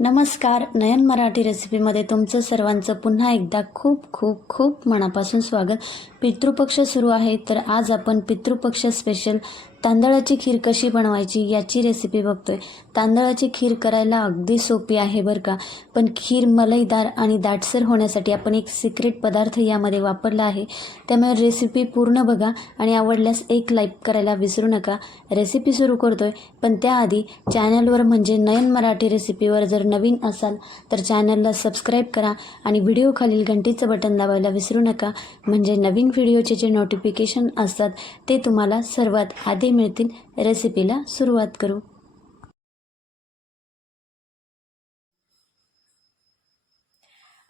नमस्कार नयन मराठी रेसिपीमध्ये तुमचं सर्वांचं पुन्हा एकदा खूप खूप खूप मनापासून स्वागत. पितृपक्ष सुरू आहे तर आज आपण पितृपक्ष स्पेशल तांदळाची खीर कशी बनवायची याची रेसिपी बघतोय. तांदळाची खीर करायला अगदी सोपी आहे बरं का. पण खीर मलईदार आणि दाटसर होण्यासाठी आपण एक सिक्रेट पदार्थ यामध्ये वापरला आहे. त्यामुळे रेसिपी पूर्ण बघा आणि आवडल्यास एक लाईक करायला विसरू नका. रेसिपी सुरू करतोय. पण त्याआधी चॅनलवर म्हणजे नयन मराठी रेसिपीवर जर नवीन असाल तर चॅनलला सबस्क्राईब करा आणि व्हिडिओ खालील घंटीचं बटन दाबायला विसरू नका. म्हणजे नवीन व्हिडिओचे जे नोटिफिकेशन असतात ते तुम्हाला सर्वात आधी मिळतील रेसिपीला सुरुवात करू.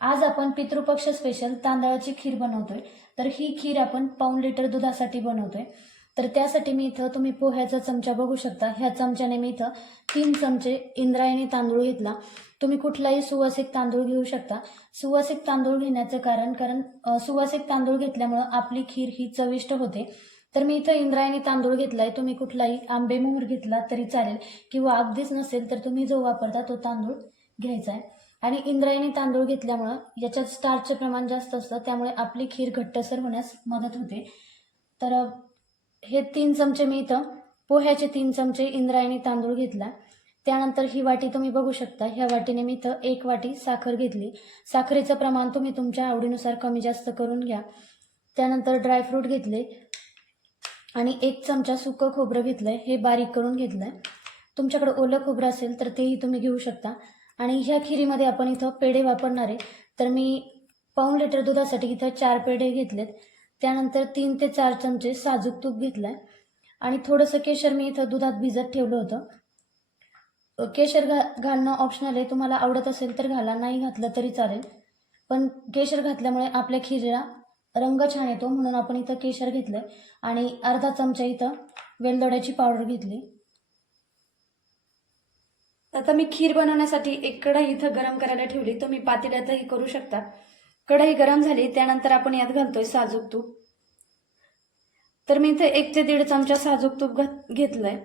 आज आपण पितृपक्ष स्पेशल तांदळाची खीर बनवतोय. तर ही खीर आपण पाऊण लिटर दुधासाठी बनवतोय. तर त्यासाठी मी इथं तुम्ही पोह्याचा चमचा बघू शकता. ह्या चमच्याने मी इथं तीन चमचे इंद्रायणी तांदूळ घेतला. तुम्ही कुठलाही सुवासिक तांदूळ घेऊ शकता. सुवासिक तांदूळ घेण्याचं कारण कारण सुवासिक तांदूळ घेतल्यामुळं आपली खीर ही चविष्ट होते. तर मी इथं इंद्रायणी तांदूळ घेतलाय तुम्ही कुठलाही आंबे मोहर घेतला तरी चालेल. किंवा अगदीच नसेल तर तुम्ही जो वापरता तो तांदूळ घ्यायचा आहे. आणि इंद्रायणी तांदूळ घेतल्यामुळं याच्यात स्टार्चचे प्रमाण जास्त असतं त्यामुळे आपली खीर घट्टसर होण्यास मदत होते. तर हे तीन चमचे मी इथं पोह्याचे तीन चमचे इंद्रायणी तांदूळ घेतला. त्यानंतर ही वाटी तुम्ही बघू शकता ह्या वाटीने मी इथं एक वाटी साखर घेतली. साखरेचं प्रमाण तुम्ही तुमच्या आवडीनुसार कमी जास्त करून घ्या. त्यानंतर ड्रायफ्रूट घेतले. आणि एक चमचा सुकं खोबरं घेतलंय हे बारीक करून घेतलंय. तुमच्याकडे ओलं खोबरं असेल तर तेही तुम्ही घेऊ शकता. आणि ह्या खिरीमध्ये आपण इथं पेढे वापरणार आहे. तर मी पाऊण लिटर दुधासाठी इथं चार पेढे घेतलेत. त्यानंतर तीन ते चार चमचे साजूक तूप घेतलंय. आणि थोडंसं केशर मी इथं दुधात भिजत ठेवलं होतं. केशर घा घालणं ऑप्शनल आहे. तुम्हाला आवडत असेल तर घाला. नाही घातलं तरी चालेल. पण केशर घातल्यामुळे आपल्या खिरीला रंग छान येतो म्हणून आपण इथं केशर घेतलंय. आणि अर्धा चमचा इथं वेलदोड्याची पावडर घेतली. आता मी खीर बनवण्यासाठी एक कढई इथं गरम करायला ठेवली. तुम्ही पातेल्यातही करू शकता. कढई गरम झाली त्यानंतर आपण यात घालतोय साजूक तूप. तर मी इथे एक ते दीड चमचा साजूक तूप घेतलंय.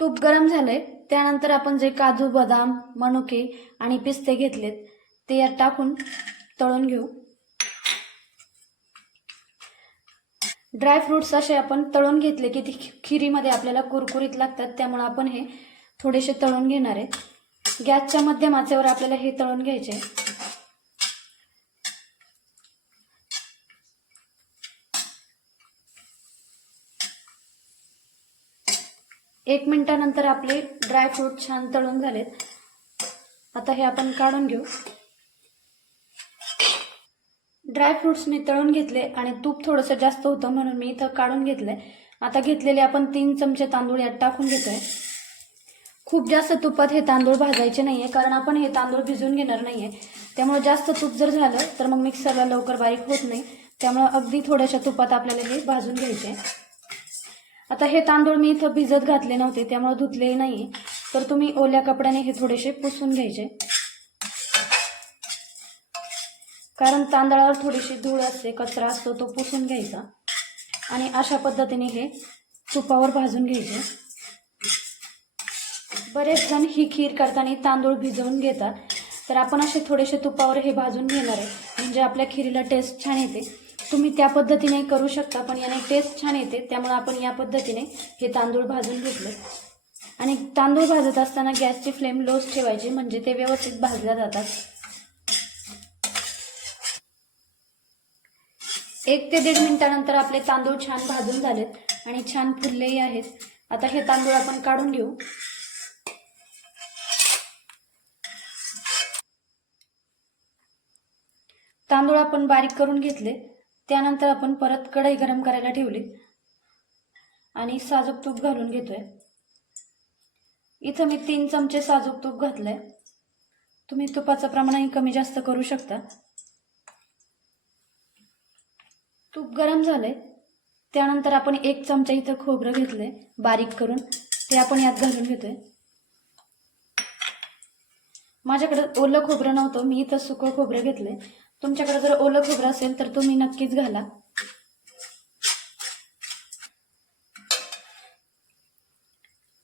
तूप गरम झालंय त्यानंतर आपण जे काजू बदाम मनुके आणि पिस्ते घेतलेत ते यात टाकून तळून घेऊ. ड्राय फ्रुट्स असे आपण तळून घेतले की ती खिरीमध्ये आपल्याला कुरकुरीत लागतात त्यामुळे आपण हे थोडेसे तळून घेणार आहेत. गॅसच्या मध्यम आचेवर आपल्याला हे तळून घ्यायचे एक मिनिटानंतर आपले ड्रायफ्रूट छान तळून झालेत. आता हे आपण काढून घेऊ. ड्रायफ्रुट्स मी तळून घेतले आणि तूप थोडंसं जास्त होतं म्हणून मी इथं काढून घेतलं. आता घेतलेले आपण तीन चमचे तांदूळ यात टाकून घेतोय. खूप जास्त तुपात हे तांदूळ भाजायचे नाही आहे कारण आपण हे तांदूळ भिजून घेणार नाही आहे त्यामुळे जास्त तूप जर झालं तर मग मिक्सरला लवकर बारीक होत नाही. त्यामुळे अगदी थोड्याशा तुपात आपल्याला हे भाजून घ्यायचे. आता हे तांदूळ मी इथं भिजत घातले नव्हते त्यामुळे धुतलेही नाही तर तुम्ही ओल्या कपड्याने हे थोडेसे पुसून घ्यायचे. कारण तांदळावर थोडीशी धूळ असते कचरा असतो तो पुसून घ्यायचा. आणि अशा पद्धतीने हे तुपावर भाजून घ्यायचे. बरेच जण ही खीर करताना तांदूळ भिजवून घेतात. तर आपण असे थोडेसे तुपावर हे भाजून घेणार आहे. म्हणजे आपल्या खिरीला टेस्ट छान येते. तुम्ही त्या पद्धतीने करू शकता पण याने टेस्ट छान येते. त्यामुळे आपण या पद्धतीने हे तांदूळ भाजून घेतले. आणि तांदूळ भाजत असताना गॅसची फ्लेम लोच ठेवायची म्हणजे ते व्यवस्थित भाजल्या जातात. एक ते दीड मिनिटानंतर आपले तांदूळ छान भाजून झालेत आणि छान फुललेही आहेत. आता हे तांदूळ आपण काढून घेऊ. तांदूळ आपण बारीक करून घेतले. त्यानंतर आपण परत कढई गरम करायला ठेवली. आणि साजूक तूप घालून घेतोय. इथं मी तीन चमचे साजूक तूप घातलंय. तुम्ही तुपाचं प्रमाणही कमी जास्त करू शकता. तूप गरम झालंय. त्यानंतर आपण एक चमचा इथं खोबरं घेतलंय बारीक करून. ते आपण यात घालून घेतोय. माझ्याकडे ओलं खोबरं नव्हतं मी इथं सुकं खोबरं घेतलंय. तुमच्याकडे जर ओलं खोबरं असेल तर तुम्ही नक्कीच घाला.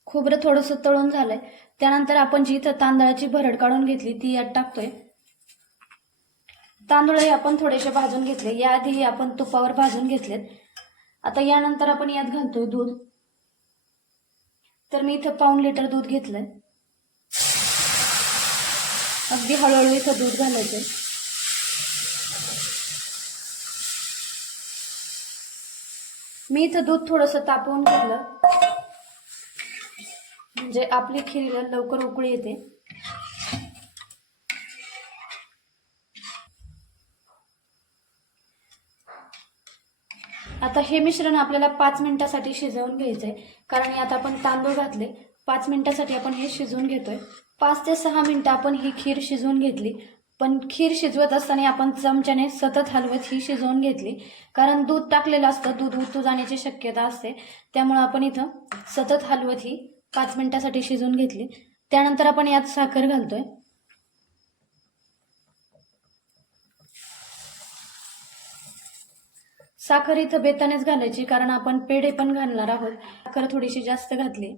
खोबरं थोडंसं तळून झालंय. त्यानंतर आपण जी इथं तांदळाची भरड काढून घेतली ती यात टाकतोय. तांदूळही आपण थोडेसे भाजून घेतले. याआधीही आपण तुपावर भाजून घेतलेत. आता यानंतर आपण यात घालतोय दूध. तर मी इथं पाऊण लिटर दूध घेतलंय. अगदी हळूहळू इथं दूध घालायचंय. मी इथं दूध थोडंसं तापवून घेतलं. म्हणजे आपली खीरीला लवकर उकळी येते आता हे मिश्रण आपल्याला पाच मिनिटासाठी शिजवून घ्यायचं आहे कारण यात आपण तांदूळ घातले. पाच मिनिटासाठी आपण हे शिजवून घेतोय. पाच ते सहा मिनिटं आपण ही खीर शिजवून घेतली. पण खीर शिजवत असताना आपण चमच्याने सतत हलवत ही शिजवून घेतली. कारण दूध टाकलेलं असतं. दूध उतू जाण्याची शक्यता असते. त्यामुळं आपण इथं सतत हलवत ही पाच मिनिटासाठी शिजवून घेतली. त्यानंतर आपण यात साखर घालतोय. साखर इथं बेतानेच घालायची कारण आपण पेढे पण घालणार आहोत. साखर थोडीशी जास्त घातली.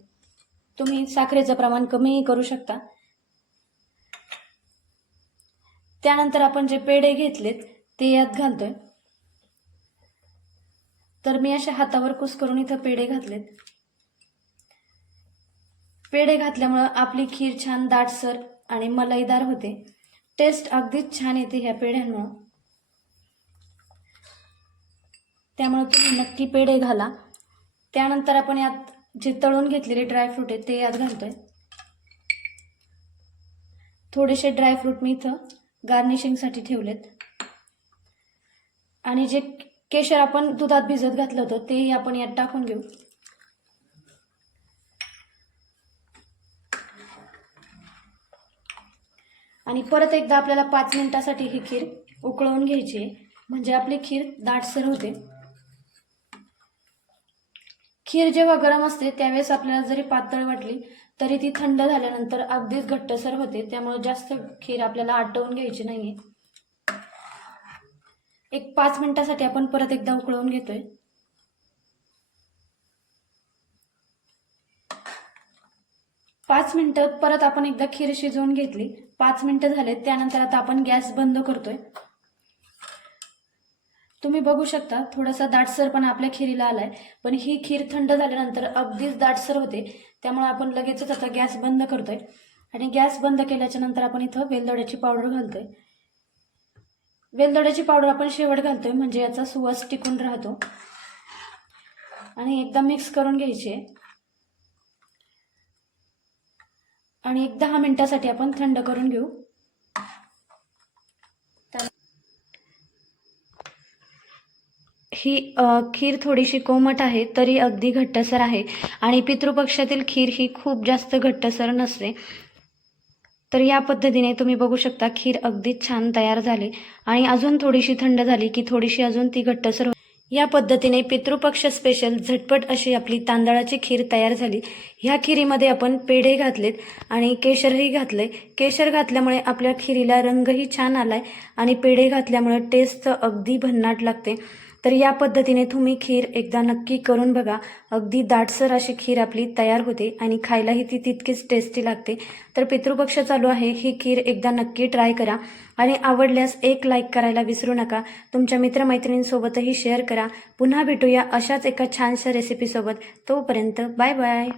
तुम्ही साखरेचं प्रमाण कमीही करू शकता. त्यानंतर आपण जे पेढे घेतलेत ते यात घालतोय. तर मी अशा हातावर कुस करून इथं पेढे घातलेत. पेढे घातल्यामुळं आपली खीर छान दाटसर आणि मलईदार होते. टेस्ट अगदीच छान येते ह्या पेढ्यांमुळं. त्यामुळे तुम्ही नक्की पेढे घाला. त्यानंतर आपण यात जे तळून घेतलेले ड्रायफ्रूट आहेत ते यात घालतो आहे थोडेसे ड्रायफ्रूट मी इथं गार्निशिंगसाठी ठेवलेत. आणि जे केशर आपण दुधात भिजत घातलं होतं तेही आपण यात टाकून घेऊ. आणि परत एकदा आपल्याला पाच मिनिटासाठी ही खीर उकळवून घ्यायची आहे. म्हणजे आपली खीर दाटसर होते. खीर जेव्हा गरम असते त्यावेळेस आपल्याला जरी पातळ वाटली तरी ती थंड झाल्यानंतर अगदीच घट्टसर होते. त्यामुळे जास्त खीर आपल्याला आटवून घ्यायची नाहीये. एक पाच मिनिटासाठी आपण परत एकदा उकळवून घेतोय. पाच मिनिटं परत आपण एकदा खीर शिजवून घेतली. पाच मिनिटं झाले त्यानंतर आता आपण गॅस बंद करतोय. तुम्ही बघू शकता थोडासा दाटसर पण आपल्या खिरीला आलाय. पण ही खीर थंड झाल्यानंतर अगदीच दाटसर होते. त्यामुळे आपण लगेचच आता गॅस बंद करतोय. आणि गॅस बंद केल्याच्यानंतर आपण इथं वेलदोड्याची पावडर घालतोय. वेलदोड्याची पावडर आपण शेवट घालतोय म्हणजे याचा सुवास टिकून राहतो. आणि एकदा मिक्स करून घ्यायची. आहे आणि एक दहा मिनिटासाठी आपण थंड करून घेऊ. ही खीर थोडीशी कोमट आहे तरी अगदी घट्टसर आहे. आणि पितृपक्षातील खीर ही खूप जास्त घट्टसर नसते. तर या पद्धतीने तुम्ही बघू शकता खीर अगदीच छान तयार झाली. आणि अजून थोडीशी थंड झाली की थोडीशी अजून ती घट्टसर हो या पद्धतीने पितृपक्ष स्पेशल झटपट अशी आपली तांदळाची खीर तयार झाली. ह्या खिरीमध्ये आपण पेढे घातलेत आणि केशरही घातले केशर घातल्यामुळे आपल्या खिरीला रंगही छान आलाय आणि पेढे घातल्यामुळे टेस्ट अगदी भन्नाट लागते. तर या पद्धतीने तुम्ही खीर एकदा नक्की करून बघा. अगदी दाटसर अशी खीर आपली तयार होते आणि खायलाही ती तितकीच टेस्टी लागते. तर पितृपक्ष चालू आहे. ही खीर एकदा नक्की ट्राय करा. आणि आवडल्यास एक लाईक करायला विसरू नका. तुमच्या मित्रमैत्रिणींसोबतही शेअर करा. पुन्हा भेटूया अशाच एका छानशा रेसिपीसोबत तोपर्यंत बाय बाय